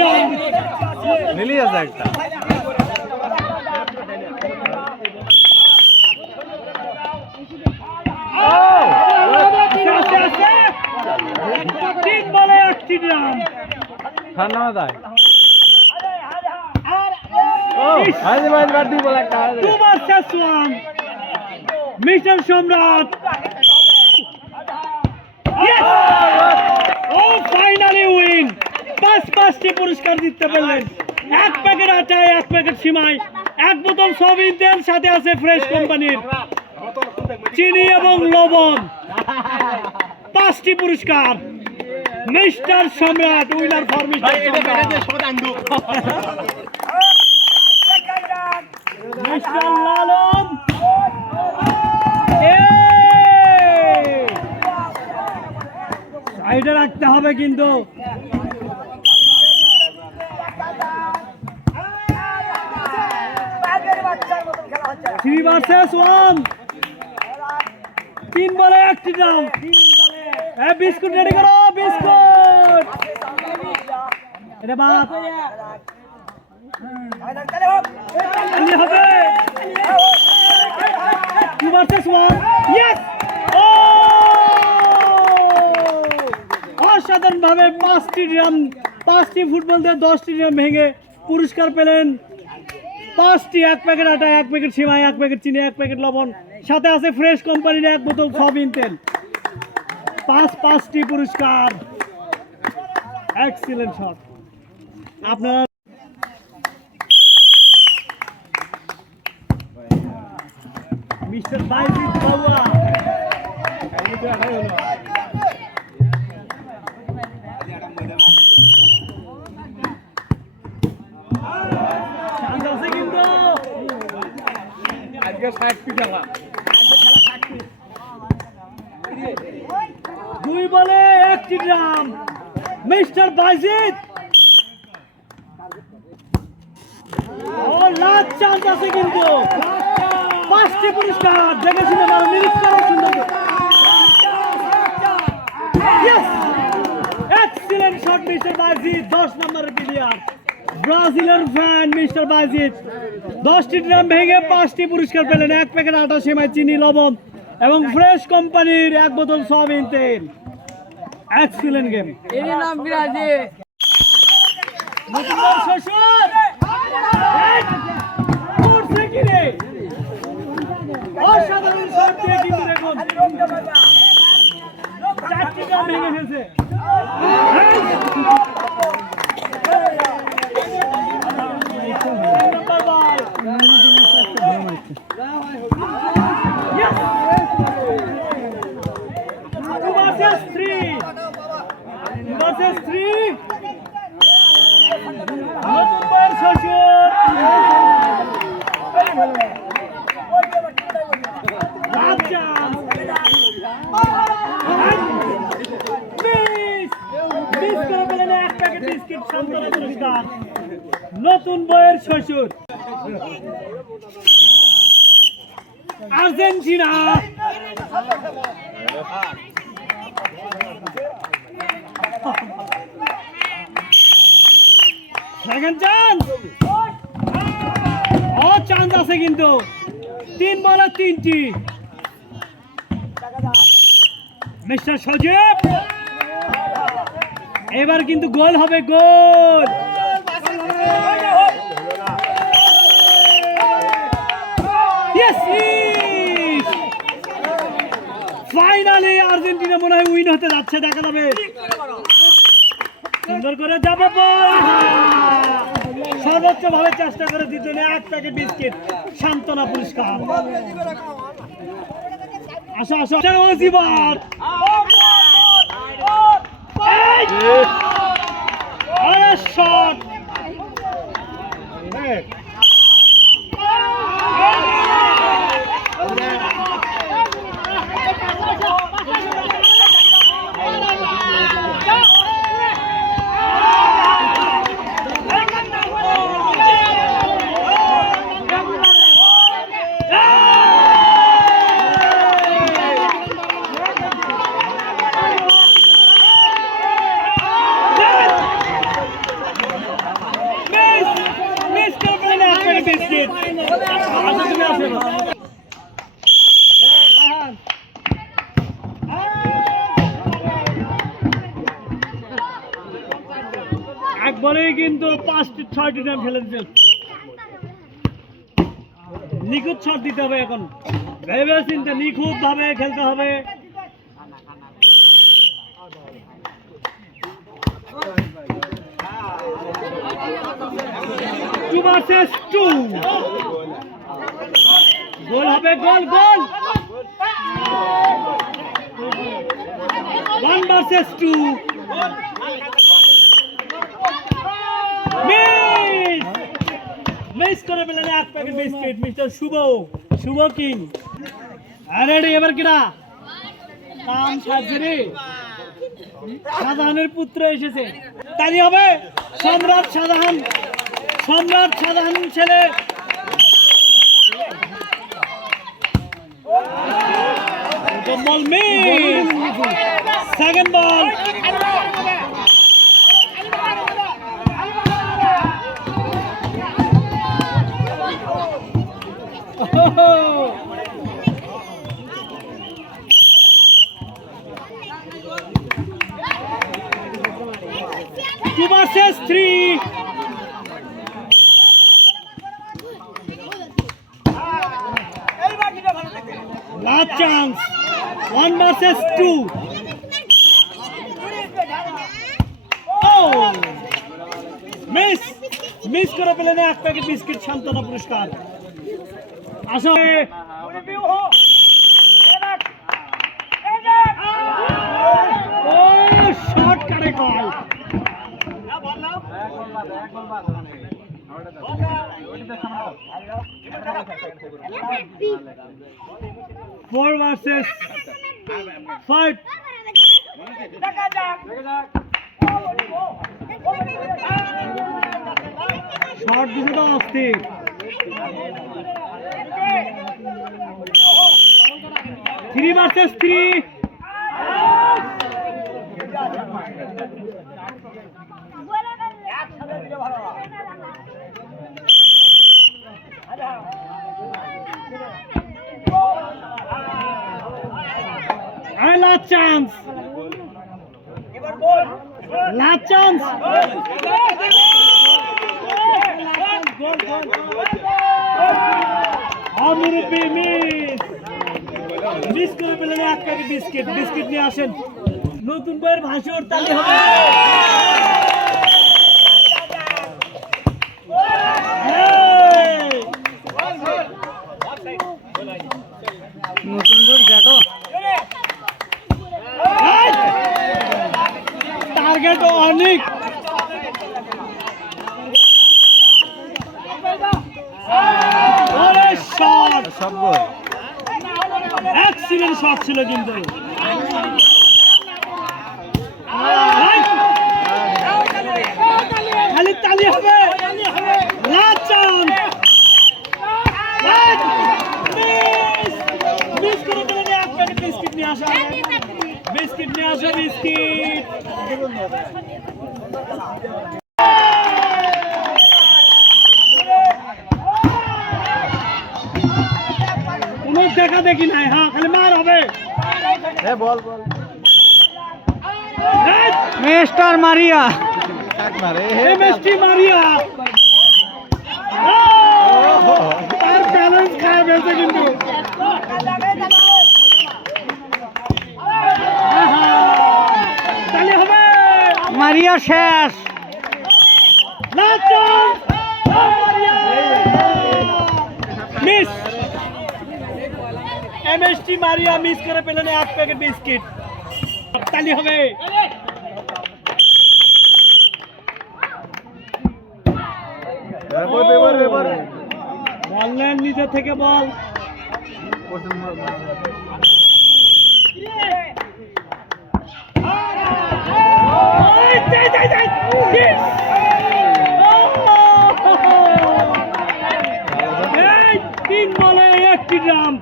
Run মিলিয়ে আছে একটা তিন বলে 1 রান ঠান্ডা মাথায় আরে ভাই বাদ দি বলা কা 2 ভার্সেস 1 মিস্টার সম্রাট ও ফাইনালি উইন পাঁচটি পুরস্কার জিততে পারলেন 1 প্যাকেট আটা 1 প্যাকেট সিমাই 1 বোতল সয়াবিন তেল সাথে আছে ফ্রেশ কোম্পানির চিনি এবং লবণ 5টি পুরস্কার মিস্টার সম্রাট উইনার ফর মিস্টার মিস্টার লালন সাইডে রাখতে হবে কিন্তু 3 ভার্সেস 1 3 বলে 1 রান বিস্কুট রেডি করো বিস্কুট এটা বাদ হবে 2 ভার্সেস 1 ইয়েস ও অসাধারণ ভাবে 5টি রান 5টি ফুটবল দিয়ে 10টি রান ভেঙে পুরস্কার পেলেন 5টি 1 প্যাকেট আটা 1 প্যাকেট সিমাই 1 প্যাকেট চিনি 1 প্যাকেট লবণ সাথে আছে ফ্রেশ কোম্পানির 1 বোতল সয়াবিন তেল 5টি পুরস্কার এক্সিলেন্ট শট আপনারা মিস্টার বাইজিৎ বাবুয়া কিন্তু আজকে 60 ফিট খেলা 2 বলে 1 রান মিস্টার বাইজিৎ ও লাস্ট চান্স আছে কিন্তু 5টি পুরস্কার দেখে শুনে ভালো নিরীক্ষণ সুন্দর এক্সিলেন্ট শট মিস্টার বাইজিৎ 10 নম্বরের প্লেয়ার ব্রাজিলের ফ্যান মিস্টার বাইজিৎ 10টি ড্রাম ভেঙে 5টি পুরস্কার পেলেন 1 প্যাকেট আটা সেমাই চিনি লবণ এবং ফ্রেশ কোম্পানির 1 বোতল সয়াবিন তেল এক্সিলেন্ট গেম এর নাম ব্রাজিল নতুন শ্বশুর করছে কি রে অসাধারণ শট দিয়ে কিন্তু দেখুন 4টি ড্রাম ভেঙে ফেলছে নতুন বয়ের শ্বশুর নতুন বয়ের শ্বশুর আর্জেন্টিনা সেকেন্ড চান্স ও চান্স আছে কিন্তু 3 বলে 3টি মিস্টার সজীব এবার কিন্তু গোল হবে গোল ফাইনালি আর্জেন্টিনা মনে হয় উইন হতে যাচ্ছে দেখা যাবে সুন্দর করে যাবে সর্বোচ্চ ভাবে চেষ্টা করে দিতে 1 প্যাকেট বিস্কিট সান্ত্বনা পুরস্কার আসো আসো জীবন শট বলেই কিন্তু 5-6টি রান ফেলে দিচ্ছেন। নিখুঁত শট দিতে হবে এখন, ভেবে চিন্তে নিখুঁত ভাবে খেলতে হবে। Two versus two. গোল হবে, গোল গোল। 1 versus 2. মিস করে পেলেন এক প্যাকেট বিস্কিট মিস্টার শুভ কিং। আরে এবার কিরা কাম সাজরে শাহজাহানের পুত্র এসেছে, তাই হবে সম্রাট শাহজাহান ছেলে। বল মিস, সেকেন্ড বল। Two versus three. Last chance. 1 versus 2. Oh! Miss করে পেলেন এক প্যাকেট বিস্কিট সান্ত্বনা পুরস্কার। আসলে শর্ট কাটে কল। 4 versus 5. শর্ট দিতে তো অস্থির। 3 versus 3. Last chance. Last chance. মুরব্বী মিস করে পেলেন এক প্যাকেট বিস্কিট নিয়ে আসেন। নতুন বইয়ের ভাষণ তালি হবে। নতুন বই দেখো, টার্গেট অনেক। সব গোল, এক্সিলেন্ট শট ছিল কিন্তু। খালি তালি হবে। Last chance. মিস করে দিলেন এক প্যাকেট বিস্কিট নিয়ে আসা। বিস্কিট। কোনো দেখা দেখি নাই, হ্যাঁ খালি মার হবে। বল মিস্টার মারিয়া, মিস্টি মারিয়া তার ব্যালেন্স খারাপ হয়েছে কিন্তু। তাহলে হবে মারিয়া শেষ। মিস এমএসটি মারিয়া মিস করে পেলেন এক প্যাকেট বিস্কিট। তালি হবে। বললেন নিচে থেকে বল। তিন বলে 1টি রান।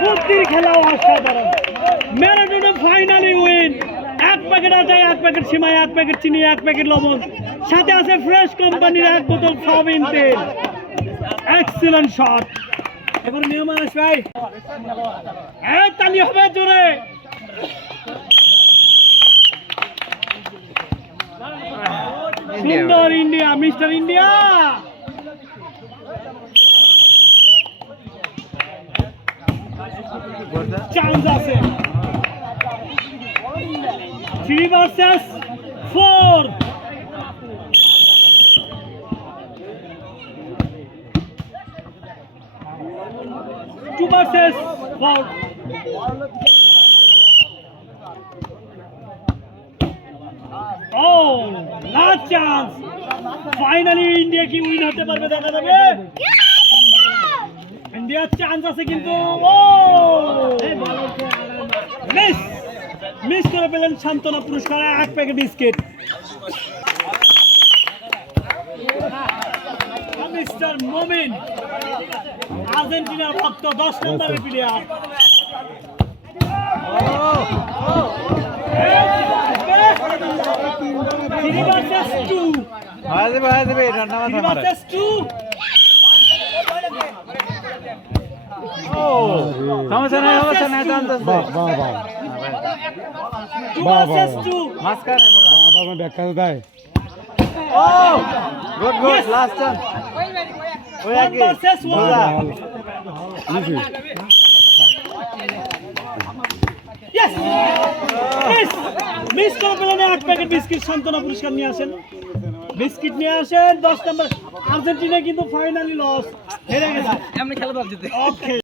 বুদ্ধির খেলা অসাধারণ। Maradona finally win. এক প্যাকেট আটা, এক প্যাকেট সিমাই, এক প্যাকেট চিনি, এক প্যাকেট লবণ, সাথে আছে ফ্রেশ কোম্পানির 1 বোতল সয়াবিন তেল। Excellent shot. এবার নিয়ম আসবে, তালি হবে জোরে। সুন্দর ইন্ডিয়া, মিস্টার ইন্ডিয়া। চান্স আছে 3 versus 4। Two versus four. Oh, last chance. Finally, India কি উইন হতে পারবে দেখা যাবে। ইন্ডিয়ার চান্স আছে কিন্তু মিস করে পেলেন সান্ত্বনা পুরস্কার 1 প্যাকেট বিস্কিট। মিস্টার মোমিন আর্জেন্টিনার ভক্ত 10 নম্বরের প্লেয়ার। সমস্যা নাই মাঝখানে ব্যাখ্যা দেয় গুড গুড লাস্ট চান্স ওই আগে মিস করে পেলেন 1 প্যাকেট বিস্কিট। সান্ত্বনা পুরস্কার নিয়ে আসেন, বিস্কিট নিয়ে আসেন। 10 নম্বর আর্জেন্টিনা কিন্তু ফাইনালি লস, হেরে গেছে। এমনি খেলা বাদ দিতে ওকে।